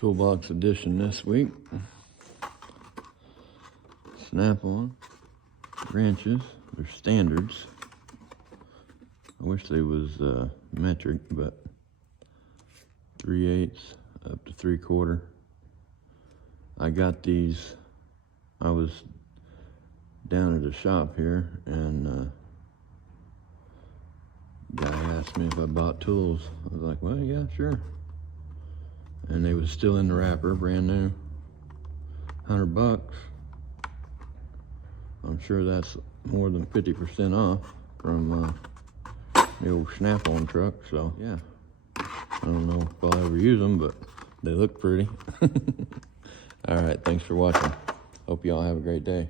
Toolbox edition this week. Snap-on wrenches. They're standards. I wish they was metric, but 3/8 up to 3/4. I got these. I was down at a shop here, and guy asked me if I bought tools. I was like, well, yeah, sure. And they was still in the wrapper, brand new, $100. I'm sure that's more than 50% off from the old Snap-on truck. So yeah, I don't know if I'll ever use them, but they look pretty. All right, thanks for watching. Hope y'all have a great day.